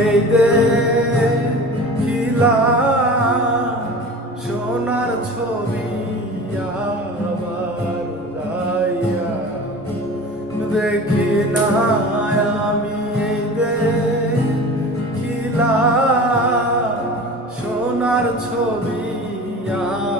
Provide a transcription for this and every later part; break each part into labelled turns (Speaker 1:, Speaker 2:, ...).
Speaker 1: এই দেখিলা সোনার ছবি আবার লাইয়া। দেখি না আমি এই দেখিলা সোনার ছবি আ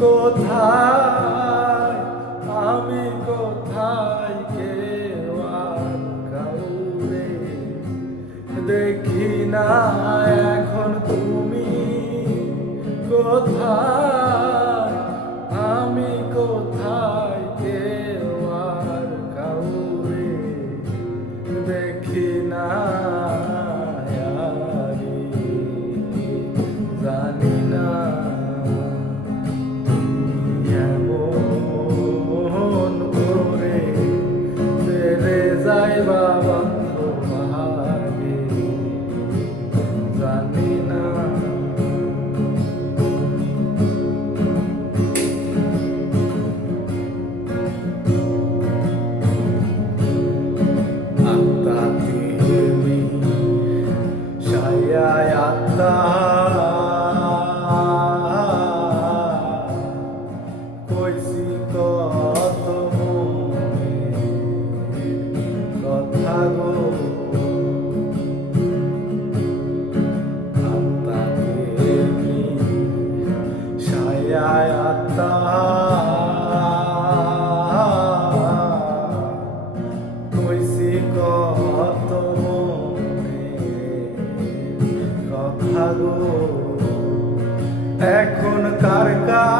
Speaker 1: কোথায়? আমি কোথায় দেখি না। এখন তুমি কোথায়? কথা গো। এখন কার কার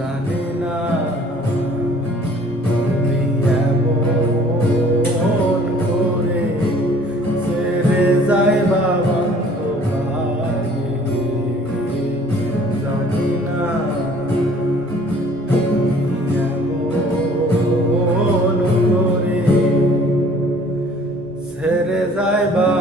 Speaker 1: জানে না তুমি এমন করে সেরে যায় বাবা জানি না তুমি এমন করে সেরে যায় বাবা